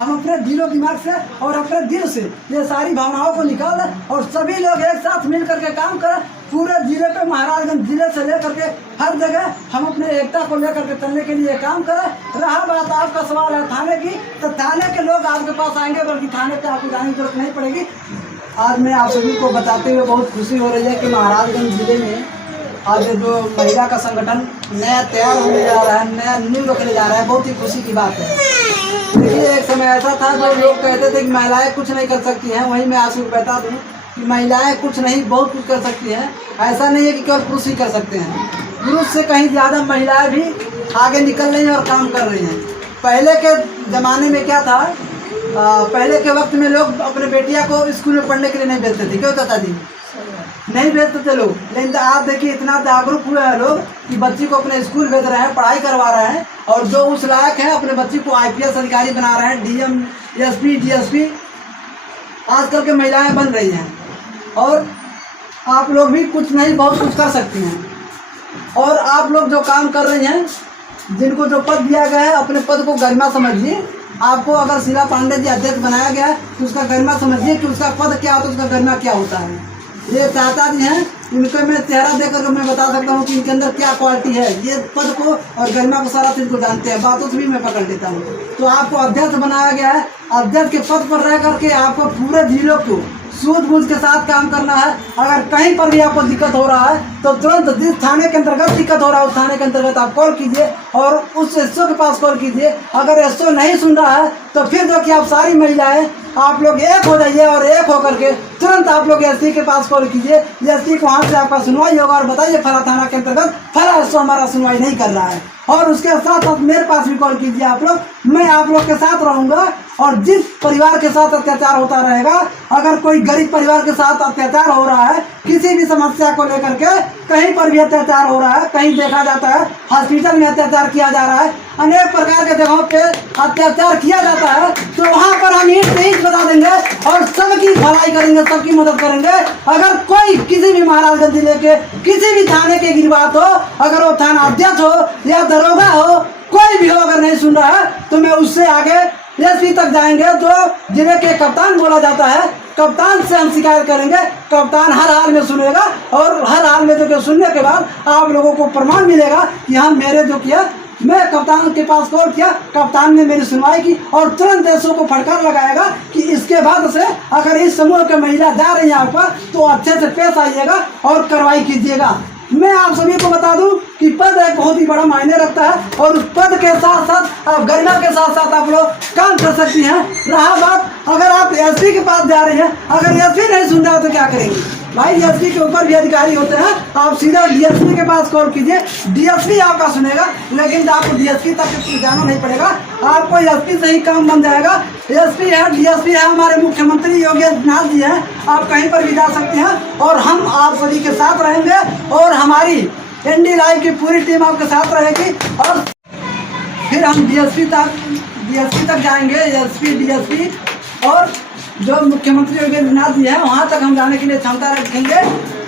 हम अपने दिलो दिमाग से और अपने दिल से ये सारी भावनाओं को निकाल और सभी लोग एक साथ मिल करके काम करें। पूरे जिले पे महाराजगंज जिले से लेकर के हर जगह हम अपने एकता को लेकर के चलने के लिए काम करें। रहा बात आपका सवाल है थाने की, तो थाने के लोग आपके पास आएंगे, बल्कि थाने पे आपको जाने की जरूरत नहीं पड़ेगी। आज मैं आप सभी को बताते हुए बहुत खुशी हो रही है कि महाराजगंज जिले में आज जो महिला का संगठन नया तैयार होने जा रहा है, नया नींव रखने जा रहा है, बहुत ही खुशी की बात है। देखिए, एक समय ऐसा था जो लोग कहते थे कि महिलाएं कुछ नहीं कर सकती हैं। वहीं मैं आपको बता दूं कि महिलाएं कुछ नहीं, बहुत कुछ कर सकती हैं। ऐसा नहीं है कि केवल पुरुष ही कर सकते हैं, पुरुष से कहीं ज़्यादा महिलाएं भी आगे निकल रही हैं और काम कर रही हैं। पहले के ज़माने में क्या था, पहले के वक्त में लोग अपने बेटिया को स्कूल में पढ़ने के लिए नहीं भेजते थे। क्यों चाचा जी? नहीं भेजते थे लोग। लेकिन आप देखिए, इतना जागरूक हुए हैं लोग कि बच्ची को अपने स्कूल भेज रहे हैं, पढ़ाई करवा रहे हैं, और जो उस लायक है अपने बच्ची को IPS अधिकारी बना रहे हैं, DM, SP, DSP आजकल के महिलाएं बन रही हैं। और आप लोग भी कुछ नहीं, बहुत कुछ कर सकती हैं। और आप लोग जो काम कर रही हैं, जिनको जो पद दिया गया है, अपने पद को गरिमा समझिए। आपको अगर शीला पांडे जी अध्यक्ष बनाया गया है तो उसका गरिमा समझिए कि उसका पद क्या होता है, उसका गरिमा क्या होता है। ये चाचा जी हैं, इनको मैं चेहरा देकर मैं बता सकता हूँ कि इनके अंदर क्या क्वालिटी है। ये पद को और गरिमा को सारा चीज को जानते हैं, बातों से भी मैं पकड़ लेता हूँ। तो आपको अध्यक्ष बनाया गया है, अध्यक्ष के पद पर रह करके आपको पूरे जिलों को सूझबूझ के साथ काम करना है। अगर कहीं पर भी आपको दिक्कत हो रहा है तो तुरंत जिस थाने के अंतर्गत दिक्कत हो रहा है उस थाने के अंतर्गत आप कॉल कीजिए और उस SO के पास कॉल कीजिए। अगर SO नहीं सुन रहा है तो फिर जो कि आप सारी महिलाएं आप लोग एक हो जाइए और एक होकर के तुरंत आप लोग SP के पास कॉल कीजिए। SP को वहाँ से आपका सुनवाई होगा और बताइए फला थाना के अंतर्गत फला SO हमारा सुनवाई नहीं कर रहा है। और उसके साथ साथ मेरे पास भी कॉल कीजिए आप लोग, मैं आप लोग के साथ रहूँगा। और जिस परिवार के साथ अत्याचार होता रहेगा, अगर कोई गरीब परिवार के साथ अत्याचार हो रहा है, किसी भी समस्या को लेकर के कहीं पर भी अत्याचार हो रहा है, कहीं देखा जाता है हॉस्पिटल में अत्याचार किया जा रहा है, अनेक प्रकार के जगहों पे अत्याचार किया जाता है, तो वहाँ पर हम ईंट बता देंगे और सबकी भलाई करेंगे, सबकी मदद करेंगे। अगर कोई किसी भी महाराजगंज जिले के किसी भी थाने के गिरबात हो, अगर वो थाना अध्यक्ष हो या दरोगा हो, कोई भी हो, अगर नहीं सुन रहा है तो मैं उससे आगे SP तक जाएंगे, जो जिले के कप्तान बोला जाता है। कप्तान से हम शिकायत करेंगे, कप्तान हर हाल में सुनेगा और हर हाल में जो सुनने के बाद आप लोगों को प्रमाण मिलेगा कि हाँ, मेरे जो किया, मैं कप्तान के पास कॉल किया, कप्तान ने मेरी सुनवाई की और तुरंत SO को फटकार लगाएगा कि इसके बाद से अगर इस समूह के महिला जा रही है आप पर तो अच्छे से पेश आइएगा और कार्रवाई कीजिएगा। मैं आप सभी को बता दूं कि पद एक बहुत ही बड़ा मायने रखता है और उस पद के साथ साथ आप गरिमा के साथ साथ आप लोग काम कर सकती हैं। रहा बात, अगर आप SP के पास जा रही हैं, अगर SP नहीं सुन रहा है तो क्या करेंगे भाई? SP के ऊपर भी अधिकारी होते हैं, आप सीधा DSP के पास कॉल कीजिए, DSP आपका सुनेगा। लेकिन आपको DSP तक जाना नहीं पड़ेगा, आपको SP से ही काम बन जाएगा। SP है, DSP है, हमारे मुख्यमंत्री योगी आदित्यनाथ जी हैं, आप कहीं पर भी जा सकते हैं और हम आप सभी के साथ रहेंगे और हमारी ND लाइव की पूरी टीम आपके साथ रहेगी। और फिर हम DSP तक जाएंगे, SP DSP, और जो मुख्यमंत्री योगी आदित्यनाथ जी हैं वहाँ तक हम जाने के लिए क्षमता रखेंगे।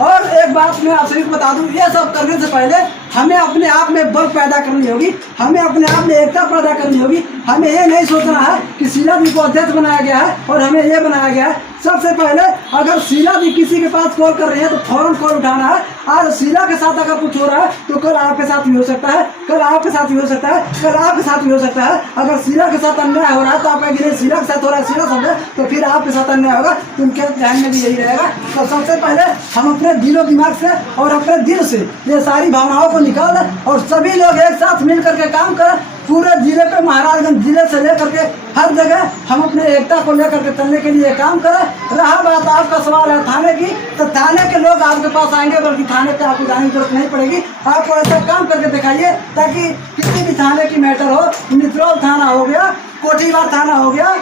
और एक बात मैं आप सभी को बता दूं, ये सब करने से पहले हमें अपने आप में बल पैदा करनी होगी, हमें अपने आप में एकता पैदा करनी होगी। हमें ये नहीं सोचना है कि शीला जी को अध्यक्ष बनाया गया है और हमें ये बनाया गया है। सबसे पहले अगर शीला जी किसी के पास कॉल कर रही है तो फौरन कॉल उठाना है। आज शीला के साथ अगर कुछ हो रहा है तो कल आपके साथ भी हो सकता है, कल आपके साथ भी हो सकता है, कल आपके साथ भी हो सकता है। अगर शीला के साथ अन्याय हो रहा है तो आप कहेंगे शीला के साथ हो रहा है, शीला समझे, तो फिर आपके साथ अन्याय होगा, तो उनके ध्यान में भी यही रहेगा। तो सबसे पहले हम अपने दिलो दिमाग से और अपने दिल से ये सारी भावनाओं को निकाल और सभी लोग एक साथ मिल करके काम करें। पूरे जिले पे महाराजगंज जिले से लेकर के हर जगह हम अपने एकता को लेकर के चलने के लिए काम करें। रहा बात आपका सवाल है थाने की, तो थाने के लोग आपके पास आएंगे, बल्कि थाने पे आपको जाने की जरूरत नहीं पड़ेगी। आपको ऐसा काम करके दिखाइए ताकि किसी भी थाने की मैटर हो, मित्रोल थाना हो गया, कोठीवार थाना हो गया,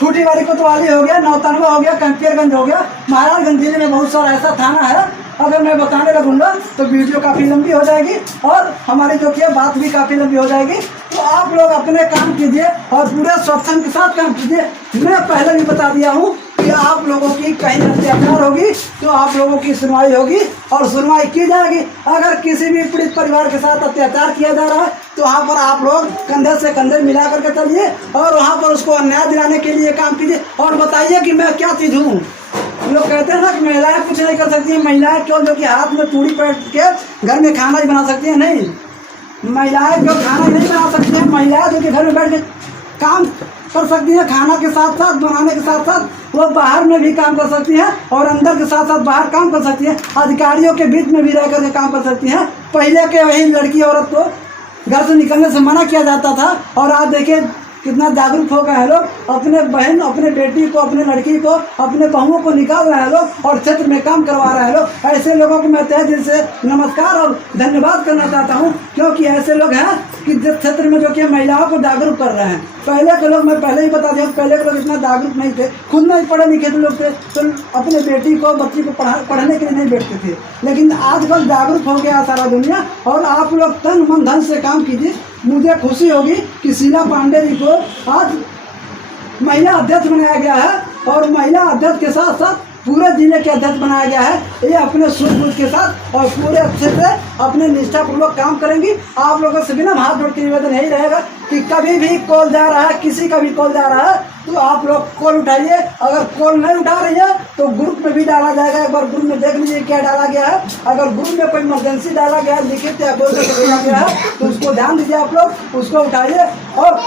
खूटीवारी कोतवाली हो गया, नौतनवा हो गया, कंपियरगंज हो गया, महाराजगंज जिले में बहुत सारा ऐसा थाना है। अगर मैं बताने लगूंगा तो वीडियो काफ़ी लंबी हो जाएगी और हमारी जो कि बात भी काफ़ी लंबी हो जाएगी। तो आप लोग अपने काम कीजिए और पूरे स्वच्छंद के साथ काम कीजिए। मैं पहले भी बता दिया हूँ कि आप लोगों की कहीं अत्याचार होगी तो आप लोगों की सुनवाई होगी और सुनवाई की जाएगी। अगर किसी भी पीड़ित परिवार के साथ अत्याचार किया जा रहा है तो वहाँ पर आप लोग कंधे से कंधे मिला करके चलिए और वहाँ पर उसको न्याय दिलाने के लिए काम कीजिए और बताइए कि मैं क्या चीज़ हूँ। लोग कहते हैं ना कि महिलाएं कुछ नहीं कर सकती हैं, महिलाएं क्यों जो कि हाथ में चूड़ी पहन के घर में खाना ही बना सकती हैं, नहीं, महिलाएं क्यों खाना नहीं बना सकती हैं, महिलाएं जो कि घर में बैठ के काम कर सकती हैं, खाना के साथ साथ बनाने के साथ साथ वो बाहर में भी काम कर सकती हैं और अंदर के साथ साथ बाहर काम कर सकती हैं, अधिकारियों के बीच में भी रह करके काम कर सकती हैं। पहले के वही लड़की औरत को घर से निकलने से मना किया जाता था और आज देखिए कितना जागरूक हो गए हैं लोग, अपने बहन अपने बेटी को अपने लड़की को अपने बहुओं को निकाल रहे हैं लोग और क्षेत्र में काम करवा रहे हैं लोग। ऐसे लोगों को मैं तहे दिल से नमस्कार और धन्यवाद करना चाहता हूं, क्योंकि ऐसे लोग हैं कि जिस क्षेत्र में जो कि महिलाओं को जागरूक कर रहे हैं। पहले के लोग, मैं पहले ही बता दूँ, पहले के लोग इतना जागरूक नहीं थे, खुद नहीं पढ़े लिखे थे लोग थे, तो अपने बेटी को बच्ची को पढ़ने के लिए नहीं बैठते थे। लेकिन आजकल जागरूक हो गया सारा दुनिया और आप लोग तन मन धन से काम कीजिए। मुझे खुशी होगी कि शीला पांडे जी को आज महिला अध्यक्ष बनाया गया है और महिला अध्यक्ष के साथ साथ पूरे जिले के अध्यक्ष बनाया गया है। ये अपने सूझबूझ के साथ और पूरे अच्छे से अपने निष्ठापूर्वक काम करेंगी। आप लोगों से बिना हाथ जोड़ के निवेदन यही रहेगा कि कभी भी कॉल जा रहा है, किसी का भी कॉल जा रहा है तो आप लोग कॉल उठाइए। अगर कॉल नहीं उठा रही है तो ग्रुप में भी डाला जाएगा, एक बार ग्रुप में देख लीजिए क्या डाला गया है। अगर ग्रुप में कोई इमरजेंसी डाला गया है, लिखित या बोल करके भेजा गया है तो उसको ध्यान दीजिए, आप लोग उसको उठाइए और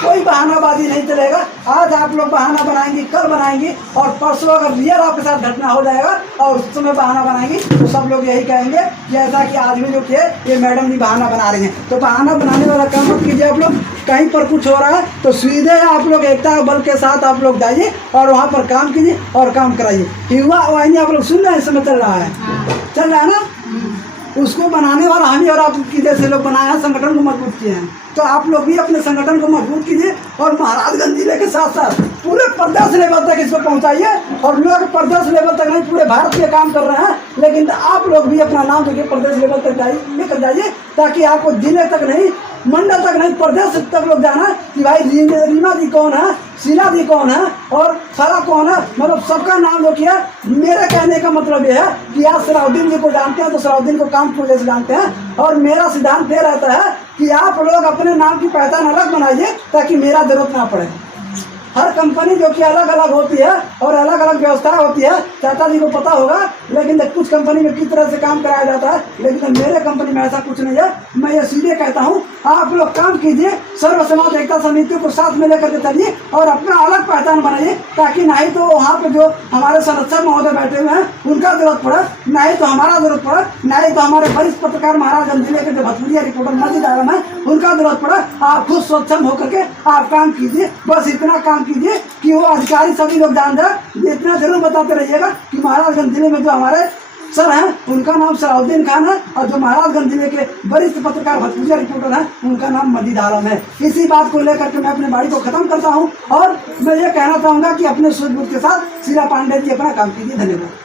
कोई बहानाबाजी नहीं चलेगा। आज आप लोग बहाना बनाएंगी, कल बनाएंगी और परसों अगर रियल आपके साथ घटना हो जाएगा और उस समय बहाना बनाएंगी तो सब लोग यही कहेंगे कि ऐसा कि आज भी जो किए ये मैडम जी बहाना बना रही हैं। तो बहाना बनाने वाला काम मत कीजिए। आप लोग कहीं पर कुछ हो रहा है तो सीधे आप लोग एकता बल के साथ आप लोग जाइए और वहाँ पर काम कीजिए और काम कराइए। युवा वाहिनी आप लोग सुन रहे हैं, इस समय चल रहा है, चल रहा है ना, उसको बनाने वाला हम ही और आपकी जैसे लोग बनाए हैं, संगठन को मजबूत किए हैं। तो आप लोग भी अपने संगठन को मजबूत कीजिए और महाराजगंज जिले के साथ साथ पूरे प्रदेश लेवल तक इसको पहुंचाइए। और लोग प्रदेश लेवल तक नहीं, पूरे भारत में काम कर रहे हैं, लेकिन आप लोग भी अपना नाम जो कि प्रदेश लेवल तक लेकर जाइए, ताकि आपको जिले तक नहीं, मंडल तक नहीं, प्रदेश तक लोग जाना कि भाई रीमा जी कौन है, शीला जी कौन है और सारा कौन है, मतलब सबका नाम जो किया। मेरे कहने का मतलब यह है कि आप सलाउद्दीन जी को जानते हैं तो सलाउद्दीन को काम पूरे से जानते हैं और मेरा सिद्धांत ये रहता है कि आप लोग अपने नाम की पहचान अलग बनाइए ताकि मेरा जरूरत ना पड़े। हर कंपनी जो कि अलग अलग होती है और अलग अलग व्यवस्था होती है, चाचा जी को पता होगा, लेकिन कुछ कंपनी में किस तरह से काम कराया जाता है, लेकिन मेरे कंपनी में ऐसा कुछ नहीं है। मैं ये सीधे कहता हूँ, आप लोग काम कीजिए, सर्व समाज एकता समिति को साथ में लेकर के चलिए और अपना अलग पहचान बनाइए, ताकि नहीं तो वहाँ पे जो हमारे संरक्षक महोदय बैठे हुए हैं उनका जरूरत पड़े, नहीं तो हमारा जरूरत पड़े, नहीं तो हमारे वरिष्ठ पत्रकार महाराजगंज जिले के जो भोजपुरिया रिपोर्टर मजीद आलम है उनका जरूरत पड़े। आप खुद स्वच्छम होकर के आप काम कीजिए, बस इतना काम कीजिए कि वो अधिकारी सभी लोग जान जाए। इतना जरूर बताते रहिएगा कि महाराजगंज जिले में जो हमारे सर हैं उनका नाम सलाउद्दीन खान है और जो महाराजगंज जिले के वरिष्ठ पत्रकार भोजपुरिया रिपोर्टर हैं उनका नाम मजीद आलम है। इसी बात को लेकर के मैं अपने बाड़ी को खत्म करता हूं और मैं ये कहना चाहूंगा कि अपने सूझबूझ के साथ शीला पांडे जी अपना काम कीजिए। धन्यवाद।